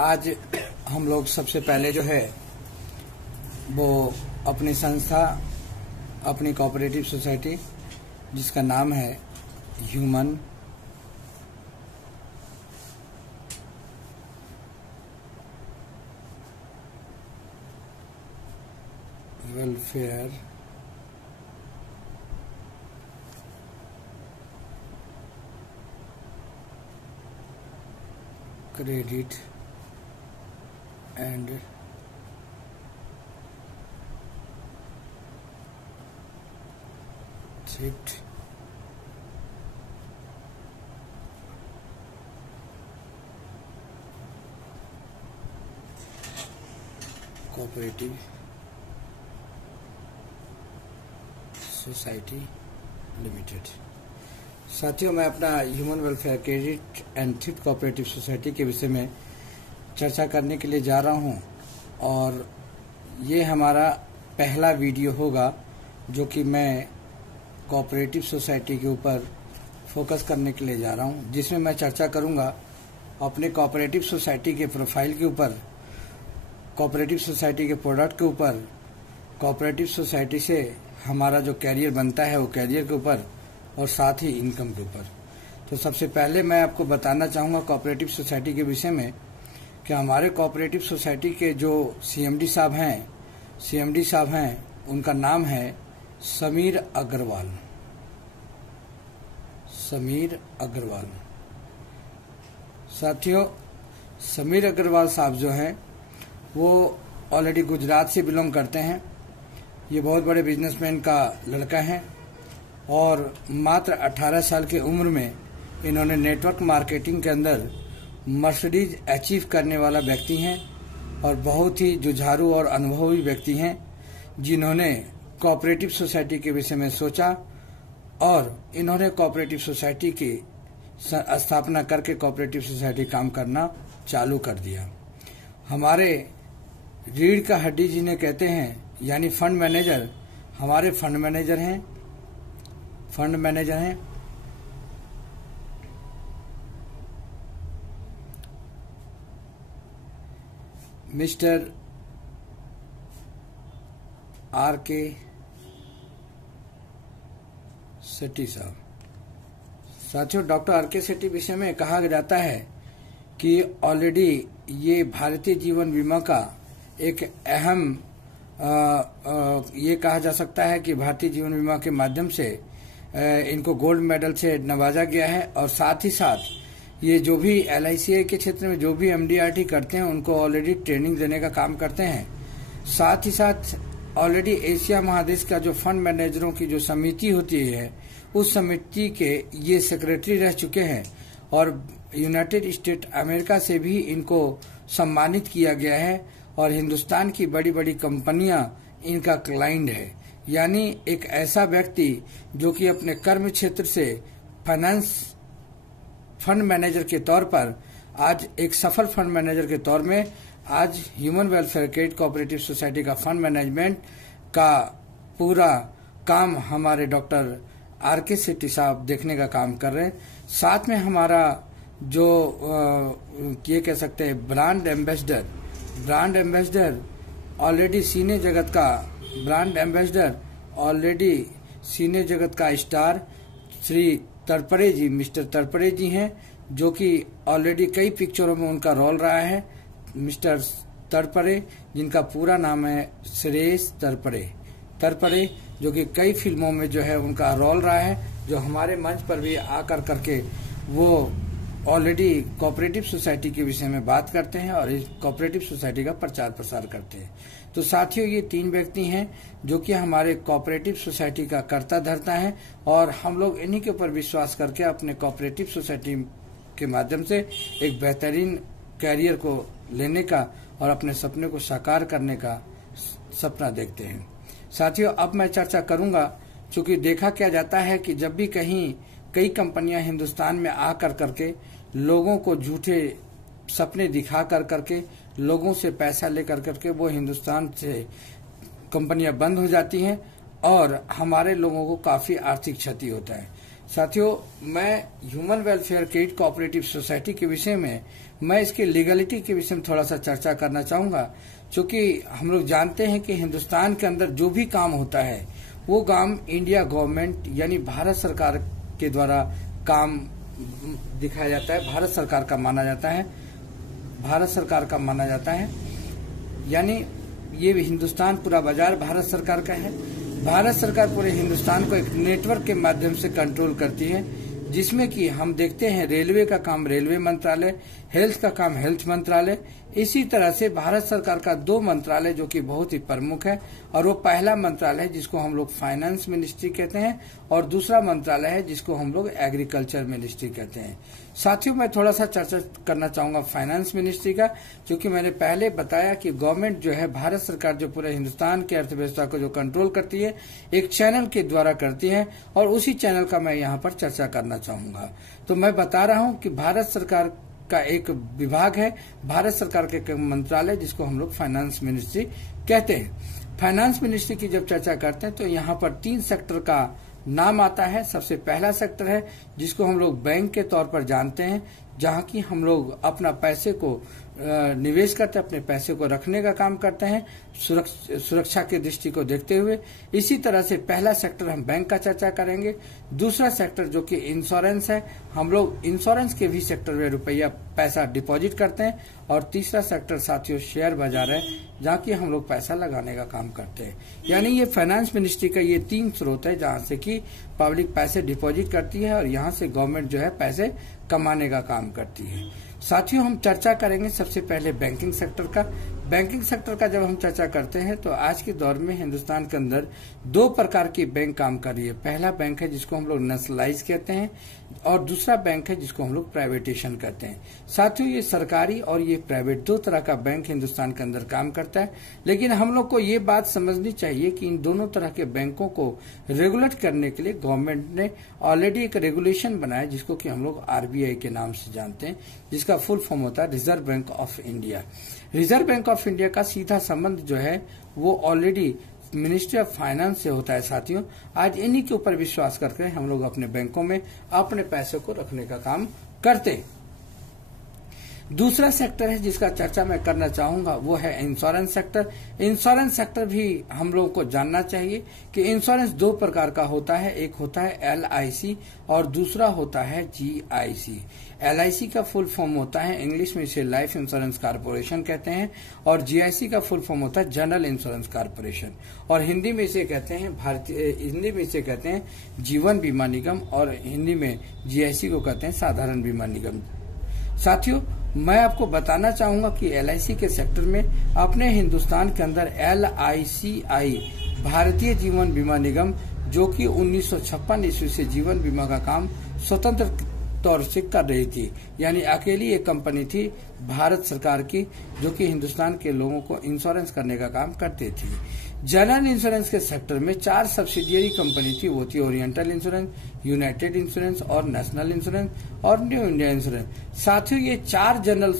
आज हम लोग सबसे पहले जो है वो अपनी संस्था, अपनी कोऑपरेटिव सोसाइटी जिसका नाम है human welfare credit and thrift cooperative society limited. साथियों, मैं अपना human welfare credit and thrift cooperative society के विषय में चर्चा करने के लिए जा रहा हूं और ये हमारा पहला वीडियो होगा जो कि मैं कोऑपरेटिव सोसाइटी के ऊपर फोकस करने के लिए जा रहा हूं, जिसमें मैं चर्चा करूंगा अपने कोऑपरेटिव सोसाइटी के प्रोफाइल के ऊपर, कोऑपरेटिव सोसाइटी के प्रोडक्ट के ऊपर, कोऑपरेटिव सोसाइटी से हमारा जो कैरियर बनता है वो कैरियर के ऊपर और साथ ही इनकम के ऊपर। तो सबसे पहले मैं आपको बताना चाहूँगा कोऑपरेटिव सोसाइटी के विषय में कि हमारे कोऑपरेटिव सोसाइटी के जो सीएमडी साहब हैं उनका नाम है समीर अग्रवाल। साथियों, समीर अग्रवाल साहब जो हैं वो ऑलरेडी गुजरात से बिलोंग करते हैं। ये बहुत बड़े बिजनेसमैन का लड़का है और मात्र 18 साल की उम्र में इन्होंने नेटवर्क मार्केटिंग के अंदर मर्सिडीज अचीव करने वाला व्यक्ति हैं और बहुत ही जुझारू और अनुभवी व्यक्ति हैं जिन्होंने कोऑपरेटिव सोसाइटी के विषय में सोचा और इन्होंने कोऑपरेटिव सोसाइटी की स्थापना करके कोऑपरेटिव सोसाइटी काम करना चालू कर दिया। हमारे रीढ़ का हड्डी जिन्हें कहते हैं यानी फंड मैनेजर, हमारे फंड मैनेजर हैं मिस्टर आर.के. सेठी साहब। साथियों, डॉक्टर आर.के. सेठी विषय में कहा जाता है कि ऑलरेडी ये भारतीय जीवन बीमा का एक अहम ये कहा जा सकता है कि भारतीय जीवन बीमा के माध्यम से इनको गोल्ड मेडल से नवाजा गया है और साथ ही साथ ये जो भी LIC के क्षेत्र में जो भी MDRT करते हैं उनको ऑलरेडी ट्रेनिंग देने का काम करते हैं। साथ ही साथ ऑलरेडी एशिया महादेश का जो फंड मैनेजरों की जो समिति होती है उस समिति के ये सेक्रेटरी रह चुके हैं और यूनाइटेड स्टेट अमेरिका से भी इनको सम्मानित किया गया है और हिंदुस्तान की बड़ी बड़ी कंपनियां इनका क्लाइंट है। यानी एक ऐसा व्यक्ति जो कि अपने कर्म क्षेत्र से फाइनेंस फंड मैनेजर के तौर पर आज एक सफल फंड मैनेजर के तौर में आज human welfare credit cooperative society का फंड मैनेजमेंट का पूरा काम हमारे डॉक्टर आर.के. सेठी साहब देखने का काम कर रहे हैं। साथ में हमारा जो ये कह सकते हैं ब्रांड एम्बेसडर ऑलरेडी सीने जगत का स्टार श्री तड़पड़े जी, मिस्टर तड़पड़े जी हैं जो कि ऑलरेडी कई पिक्चरों में उनका रोल रहा है। मिस्टर तड़पड़े जिनका पूरा नाम है श्रेयस तड़पड़े जो कि कई फिल्मों में जो है उनका रोल रहा है, जो हमारे मंच पर भी आकर करके वो ऑलरेडी कोऑपरेटिव सोसाइटी के विषय में बात करते हैं और इस कोऑपरेटिव सोसाइटी का प्रचार प्रसार करते हैं। तो साथियों, ये 3 व्यक्ति हैं जो कि हमारे कोऑपरेटिव सोसाइटी का कर्ता धर्ता है और हम लोग इन्हीं के ऊपर विश्वास करके अपने कोऑपरेटिव सोसाइटी के माध्यम से एक बेहतरीन कैरियर को लेने का और अपने सपने को साकार करने का सपना देखते हैं। साथियों, अब मैं चर्चा करूंगा, चूंकि देखा क्या जाता है कि जब भी कई कंपनियां हिंदुस्तान में आकर करके लोगों को झूठे सपने दिखा करके लोगों से पैसा लेकर करके वो हिंदुस्तान से कंपनियां बंद हो जाती हैं और हमारे लोगों को काफी आर्थिक क्षति होता है। साथियों, मैं human welfare credit cooperative society के विषय में, मैं इसकी लीगलिटी के विषय में थोड़ा सा चर्चा करना चाहूंगा। क्योंकि हम लोग जानते हैं कि हिंदुस्तान के अंदर जो भी काम होता है वो काम इंडिया गवर्नमेंट यानी भारत सरकार के द्वारा काम दिखाया जाता है, भारत सरकार का माना जाता है, भारत सरकार का माना जाता है। यानी ये हिंदुस्तान पूरा बाजार भारत सरकार का है। भारत सरकार पूरे हिंदुस्तान को एक नेटवर्क के माध्यम से कंट्रोल करती है, जिसमें कि हम देखते हैं रेलवे का काम रेलवे मंत्रालय, हेल्थ का काम हेल्थ मंत्रालय। इसी तरह से भारत सरकार का 2 मंत्रालय जो कि बहुत ही प्रमुख है, और वो पहला मंत्रालय है जिसको हम लोग फाइनेंस मिनिस्ट्री कहते हैं, और दूसरा मंत्रालय है जिसको हम लोग एग्रीकल्चर मिनिस्ट्री कहते हैं। साथियों, मैं थोड़ा सा चर्चा करना चाहूंगा फाइनेंस मिनिस्ट्री का, क्योंकि मैंने पहले बताया कि गवर्नमेंट जो है, भारत सरकार जो पूरे हिंदुस्तान की अर्थव्यवस्था को जो कंट्रोल करती है, एक चैनल के द्वारा करती है, और उसी चैनल का मैं यहाँ पर चर्चा करना चाहूंगा। तो मैं बता रहा हूँ कि भारत सरकार का एक विभाग है, भारत सरकार के मंत्रालय, जिसको हम लोग फाइनेंस मिनिस्ट्री कहते हैं। फाइनेंस मिनिस्ट्री की जब चर्चा करते हैं तो यहाँ पर 3 सेक्टर का नाम आता है। सबसे पहला सेक्टर है जिसको हम लोग बैंक के तौर पर जानते हैं, जहाँ की हम लोग अपना पैसे को निवेश करते हैं, अपने पैसे को रखने का काम करते हैं सुरक्षा की दृष्टि को देखते हुए। इसी तरह से पहला सेक्टर हम बैंक का चर्चा करेंगे। दूसरा सेक्टर जो कि इंश्योरेंस है, हम लोग इंश्योरेंस के भी सेक्टर में रुपया पैसा डिपॉजिट करते हैं। और तीसरा सेक्टर साथियों शेयर बाजार है, जहाँ की हम लोग पैसा लगाने का काम करते हैं। यानी ये फाइनेंस मिनिस्ट्री का ये 3 स्रोत है जहाँ से कि पब्लिक पैसे डिपॉजिट करती है और यहाँ से गवर्नमेंट जो है पैसे कमाने का काम करती है। साथियों, हम चर्चा करेंगे सबसे पहले बैंकिंग सेक्टर का। बैंकिंग सेक्टर का जब हम चर्चा करते हैं तो आज के दौर में हिंदुस्तान के अंदर 2 प्रकार की बैंक काम कर रही है। पहला बैंक है जिसको हम लोग नेशनलाइज कहते हैं, और दूसरा बैंक है जिसको हम लोग प्राइवेटेशन कहते हैं। साथियों, ये सरकारी और ये प्राइवेट 2 तरह का बैंक हिंदुस्तान के अंदर काम करता है। लेकिन हम लोग को ये बात समझनी चाहिए कि इन दोनों तरह के बैंकों को रेगुलेट करने के लिए गवर्नमेंट ने ऑलरेडी एक रेगुलेशन बनाया, जिसको कि हम लोग RBI के नाम से जानते हैं, जिसका फुल फॉर्म होता है reserve bank of India. Reserve bank of India का सीधा संबंध जो है वो ऑलरेडी मिनिस्ट्री ऑफ फाइनेंस से होता है। साथियों, आज इन्हीं के ऊपर विश्वास करके हम लोग अपने बैंकों में अपने पैसे को रखने का काम करते हैं। दूसरा सेक्टर है जिसका चर्चा मैं करना चाहूंगा, वो है इंश्योरेंस सेक्टर। इंश्योरेंस सेक्टर भी हम लोगों को जानना चाहिए कि इंश्योरेंस 2 प्रकार का होता है, एक होता है LIC और दूसरा होता है GIC। LIC का फुल फॉर्म होता है, इंग्लिश में इसे लाइफ इंश्योरेंस कारपोरेशन कहते हैं, और GIC का फुल फॉर्म होता है जनरल इंश्योरेंस कारपोरेशन, और हिंदी में इसे कहते हैं जीवन बीमा निगम, और हिंदी में GIC को कहते हैं साधारण बीमा निगम। साथियों, मैं आपको बताना चाहूंगा कि LIC के सेक्टर में अपने हिंदुस्तान के अंदर LICI भारतीय जीवन बीमा निगम, जो कि 1956 ईस्वी से जीवन बीमा का काम स्वतंत्र तौर से कर रही थी, यानी अकेली एक कंपनी थी भारत सरकार की, जो कि हिंदुस्तान के लोगों को इंश्योरेंस करने का काम करती थी। जनरल इंश्योरेंस के सेक्टर में 4 सब्सिडियरी कंपनी थी, वो थी ओरिएंटल इंश्योरेंस, यूनाइटेड इंश्योरेंस और नेशनल इंश्योरेंस और न्यू इंडिया इंश्योरेंस। साथियों, ये 4 जनरल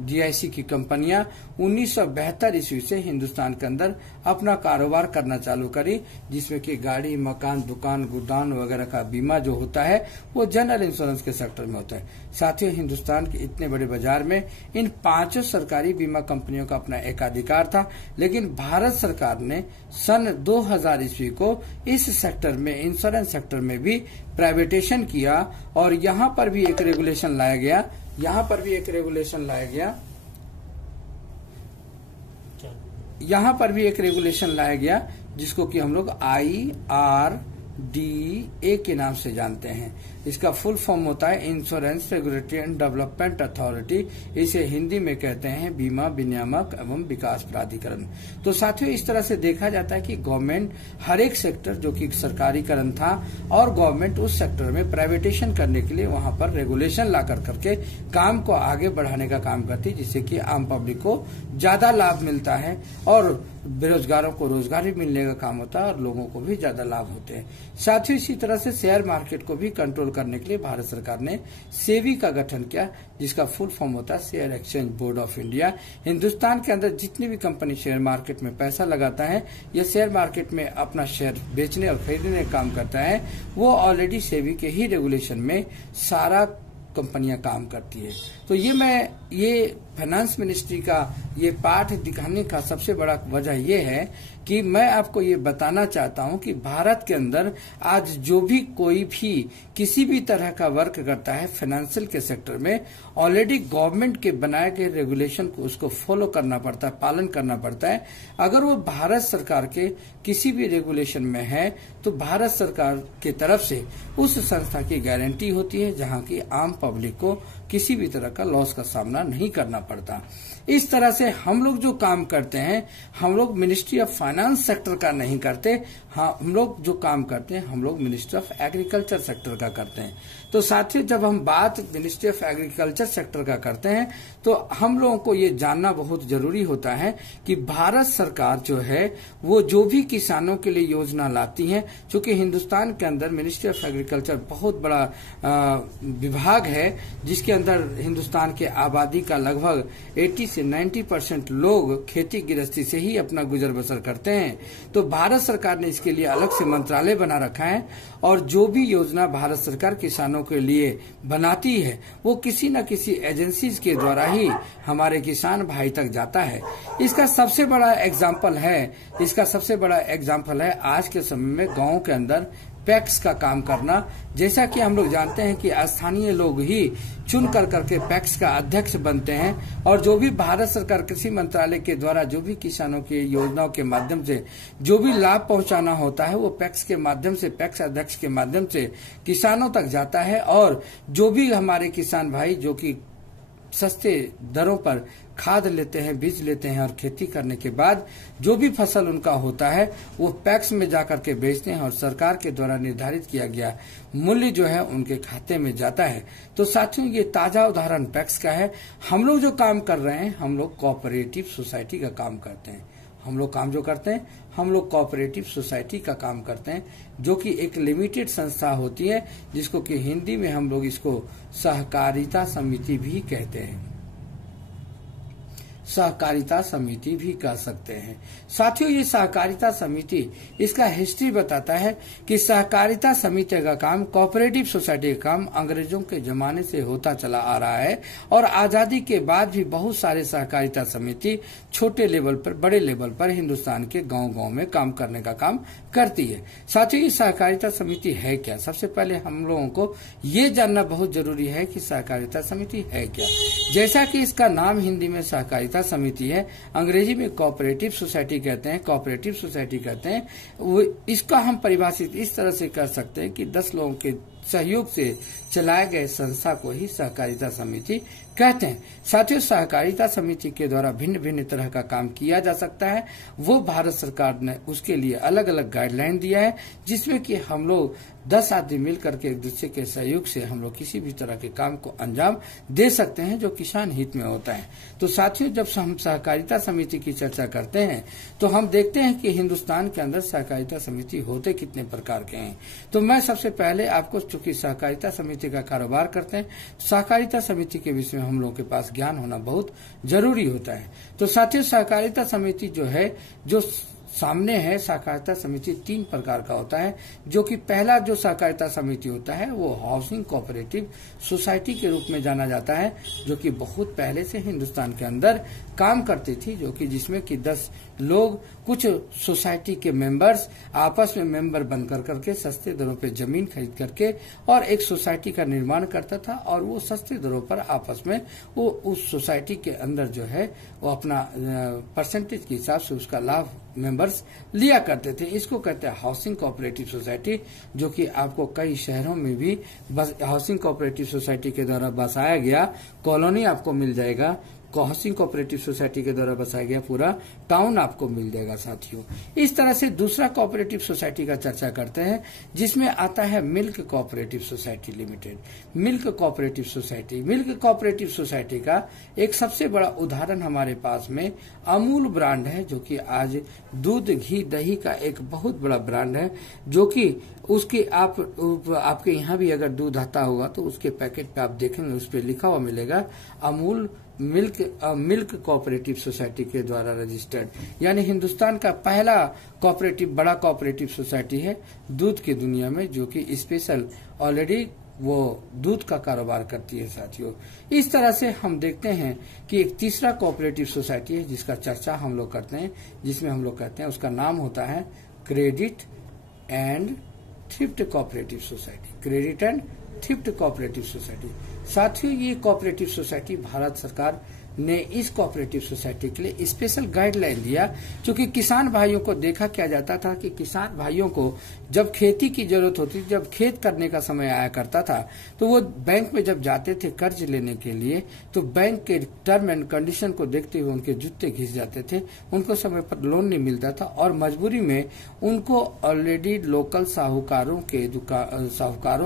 GIC की कंपनियां 1972 ईस्वी से हिंदुस्तान के अंदर अपना कारोबार करना चालू करी, जिसमें कि गाड़ी, मकान, दुकान, गोदाम वगैरह का बीमा जो होता है वो जनरल इंश्योरेंस के सेक्टर में होता है। साथियों, हिंदुस्तान के इतने बड़े बाजार में इन 5 सरकारी बीमा कंपनियों का अपना एकाधिकार था, लेकिन भारत सरकार ने सन 2000 ईस्वी को इस सेक्टर में, इंश्योरेंस सेक्टर में भी प्राइवेटेशन किया, और यहाँ पर भी एक रेगुलेशन लाया गया, यहाँ पर भी एक रेगुलेशन लाया गया जिसको कि हम लोग IRDA के नाम से जानते हैं। इसका फुल फॉर्म होता है insurance regulatory and development authority, इसे हिंदी में कहते हैं बीमा विनियामक एवं विकास प्राधिकरण। तो साथियों, इस तरह से देखा जाता है कि गवर्नमेंट हर एक सेक्टर जो कि सरकारीकरण था, और गवर्नमेंट उस सेक्टर में प्राइवेटेशन करने के लिए वहां पर रेगुलेशन ला करके काम को आगे बढ़ाने का काम करती, जिससे कि आम पब्लिक को ज्यादा लाभ मिलता है, और बेरोजगारों को रोजगार भी मिलने का काम होता है, और लोगों को भी ज्यादा लाभ होते हैं। साथियों, इसी तरह से शेयर मार्केट को भी कंट्रोल कंट्रोल करने के लिए भारत सरकार ने सेबी का गठन किया, जिसका फुल फॉर्म होता है share exchange board of India. Hindustan के अंदर जितनी भी कंपनी शेयर मार्केट में पैसा लगाता है या शेयर मार्केट में अपना शेयर बेचने और खरीदने का काम करता है, वो ऑलरेडी सेबी के ही रेगुलेशन में सारा कंपनियां काम करती है। तो ये फाइनेंस मिनिस्ट्री का ये पाठ दिखाने का सबसे बड़ा वजह ये है कि मैं आपको ये बताना चाहता हूं कि भारत के अंदर आज जो भी कोई भी किसी भी तरह का वर्क करता है फाइनेंशियल के सेक्टर में, ऑलरेडी गवर्नमेंट के बनाए गए रेगुलेशन को उसको फॉलो करना पड़ता है, पालन करना पड़ता है। अगर वो भारत सरकार के किसी भी रेगुलेशन में है तो भारत सरकार की तरफ से उस संस्था की गारंटी होती है जहां की आम पब्लिक को किसी भी तरह का लॉस का सामना नहीं करना पड़ता। इस तरह से हम लोग जो काम करते हैं, हम लोग मिनिस्ट्री ऑफ फाइनेंस सेक्टर का नहीं करते। हाँ, हम लोग जो काम करते हैं हम लोग मिनिस्ट्री ऑफ एग्रीकल्चर सेक्टर का करते हैं। तो साथियों, जब हम बात मिनिस्ट्री ऑफ एग्रीकल्चर सेक्टर का करते हैं तो हम लोगों को ये जानना बहुत जरूरी होता है कि भारत सरकार जो है वो जो भी किसानों के लिए योजना लाती है, चूंकि हिंदुस्तान के अंदर मिनिस्ट्री ऑफ एग्रीकल्चर बहुत बड़ा विभाग है जिसके अंदर हिंदुस्तान के आबादी का लगभग 80 से 90% लोग खेती गृहस्थी से ही अपना गुजर बसर करते हैं। तो भारत सरकार ने इसके लिए अलग से मंत्रालय बना रखा है और जो भी योजना भारत सरकार किसानों के लिए बनाती है वो किसी न किसी एजेंसीज के द्वारा ही हमारे किसान भाई तक जाता है। इसका सबसे बड़ा एग्जाम्पल है आज के समय में गाँव के अंदर पैक्स का काम करना। जैसा कि हम लोग जानते हैं कि स्थानीय लोग ही चुन कर करके पैक्स का अध्यक्ष बनते हैं और जो भी भारत सरकार कृषि मंत्रालय के द्वारा जो भी किसानों की योजनाओं के माध्यम से जो भी लाभ पहुंचाना होता है वो पैक्स के माध्यम से, पैक्स अध्यक्ष के माध्यम से किसानों तक जाता है। और जो भी हमारे किसान भाई जो कि सस्ते दरों पर खाद लेते हैं, बीज लेते हैं और खेती करने के बाद जो भी फसल उनका होता है वो पैक्स में जाकर के बेचते हैं और सरकार के द्वारा निर्धारित किया गया मूल्य जो है उनके खाते में जाता है। तो साथियों, ये ताजा उदाहरण पैक्स का है। हम लोग जो काम कर रहे हैं हम लोग कोऑपरेटिव सोसाइटी का काम करते हैं। हम लोग कोऑपरेटिव सोसाइटी का काम करते हैं जो कि एक लिमिटेड संस्था होती है जिसको कि हिंदी में हम लोग इसको सहकारिता समिति भी कहते हैं, सहकारिता समिति भी कह सकते हैं। साथियों, ये सहकारिता समिति इसका हिस्ट्री बताता है कि सहकारिता समिति का काम, कोऑपरेटिव सोसाइटी का काम अंग्रेजों के जमाने से होता चला आ रहा है और आजादी के बाद भी बहुत सारे सहकारिता समिति छोटे लेवल पर, बड़े लेवल पर हिंदुस्तान के गांव-गांव में काम करने का काम करती है। साथियों, ये सहकारिता समिति है क्या? सबसे पहले हम लोगों को ये जानना बहुत जरूरी है कि सहकारिता समिति है क्या। जैसा कि इसका नाम हिंदी में सहकारिता समिति है, अंग्रेजी में कोऑपरेटिव सोसाइटी कहते हैं, इसका हम परिभाषित इस तरह से कर सकते हैं कि 10 लोगों के सहयोग से चलाए गए संस्था को ही सहकारिता समिति कहते हैं। साथियों, सहकारिता समिति के द्वारा भिन्न भिन्न तरह का काम किया जा सकता है। वो भारत सरकार ने उसके लिए अलग अलग गाइडलाइन दिया है जिसमें कि हम लोग 10 आदमी मिलकर के एक दूसरे के सहयोग से हम लोग किसी भी तरह के काम को अंजाम दे सकते हैं जो किसान हित में होता है। तो साथियों, जब हम सहकारिता समिति की चर्चा करते हैं तो हम देखते हैं कि हिंदुस्तान के अंदर सहकारिता समिति होते कितने प्रकार के हैं। तो मैं सबसे पहले आपको, चूंकि सहकारिता समिति का कारोबार करते हैं, सहकारिता समिति के विषय में हम लोगों के पास ज्ञान होना बहुत जरूरी होता है। तो साथियों, सहकारिता समिति जो है, जो सामने है, सहकारिता समिति 3 प्रकार का होता है। जो कि पहला जो सहकारिता समिति होता है वो हाउसिंग कोऑपरेटिव सोसाइटी के रूप में जाना जाता है, जो कि बहुत पहले से हिंदुस्तान के अंदर काम करती थी, जो कि जिसमें कि 10 लोग, कुछ सोसाइटी के मेंबर्स आपस में मेंबर बनकर करके सस्ते दरों पे जमीन खरीद करके और एक सोसाइटी का निर्माण करता था और वो सस्ते दरों पर आपस में वो उस सोसाइटी के अंदर जो है वो अपना परसेंटेज के हिसाब से उसका लाभ मेंबर्स लिया करते थे। इसको कहते हैं हाउसिंग कोऑपरेटिव सोसाइटी, जो कि आपको कई शहरों में भी हाउसिंग कोऑपरेटिव सोसाइटी के द्वारा बसाया गया कॉलोनी आपको मिल जाएगा हाउसिंग कोऑपरेटिव सोसाइटी के द्वारा बसाया गया पूरा टाउन आपको मिल जाएगा साथियों। इस तरह से दूसरा कोऑपरेटिव सोसाइटी का चर्चा करते हैं, जिसमें आता है milk cooperative society limited. Milk cooperative cooperative society का एक सबसे बड़ा उदाहरण हमारे पास में अमूल ब्रांड है, जो कि आज दूध घी दही का एक बहुत बड़ा ब्रांड है, जो कि उसके आपके यहाँ भी अगर दूध आता होगा तो उसके पैकेट पे आप देखेंगे उस पर लिखा हुआ मिलेगा अमूल मिल्क कोऑपरेटिव सोसाइटी के द्वारा रजिस्टर्ड, यानी हिंदुस्तान का पहला बड़ा कोऑपरेटिव सोसाइटी है दूध की दुनिया में, जो कि स्पेशल ऑलरेडी वो दूध का कारोबार करती है साथियों। इस तरह से हम देखते हैं कि एक तीसरा कोऑपरेटिव सोसाइटी है जिसका चर्चा हम लोग करते हैं, जिसमें हम लोग कहते हैं उसका नाम होता है credit and thrift cooperative society. Credit and thrift cooperative society साथियों, ये कोऑपरेटिव सोसाइटी भारत सरकार ने इस कोऑपरेटिव सोसाइटी के लिए स्पेशल गाइडलाइन दिया, क्योंकि किसान भाइयों को देखा क्या जाता था कि किसान भाइयों को जब खेती की जरूरत होती, जब खेत करने का समय आया करता था, तो वो बैंक में जब जाते थे कर्ज लेने के लिए, तो बैंक के टर्म एंड कंडीशन को देखते हुए उनके जूते घिस जाते थे, उनको समय पर लोन नहीं मिलता था और मजबूरी में उनको ऑलरेडी लोकल साहूकारों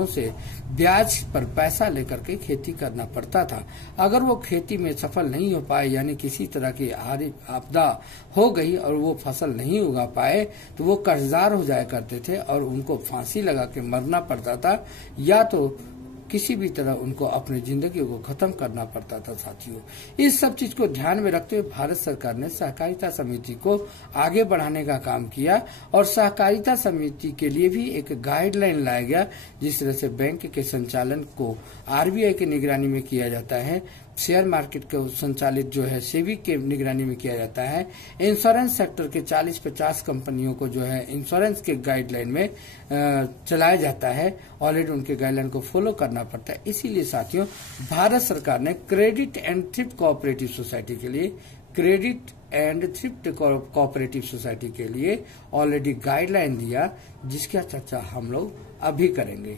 से ब्याज पर पैसा लेकर के खेती करना पड़ता था। अगर वो खेती में सफल नहीं हो पाए, यानी किसी तरह की आपदा हो गई और वो फसल नहीं उगा पाए, तो वो कर्जदार हो जाया करते थे और उनको फांसी लगा के मरना पड़ता था, या तो किसी भी तरह उनको अपनी जिंदगी को खत्म करना पड़ता था साथियों। इस सब चीज को ध्यान में रखते हुए भारत सरकार ने सहकारिता समिति को आगे बढ़ाने का काम किया और सहकारिता समिति के लिए भी एक गाइडलाइन लाया गया, जिस तरह से बैंक के संचालन को आरबीआई की निगरानी में किया जाता है, शेयर मार्केट को संचालित जो है सेबी के निगरानी में किया जाता है, इंश्योरेंस सेक्टर के 40-50 कंपनियों को जो है इंश्योरेंस के गाइडलाइन में चलाया जाता है। ऑलरेडी उनके गाइडलाइन को फॉलो करना पड़ता है। इसीलिए साथियों, भारत सरकार ने credit and thrift cooperative society के लिए ऑलरेडी गाइडलाइन दिया, जिसकी चर्चा हम लोग अभी करेंगे।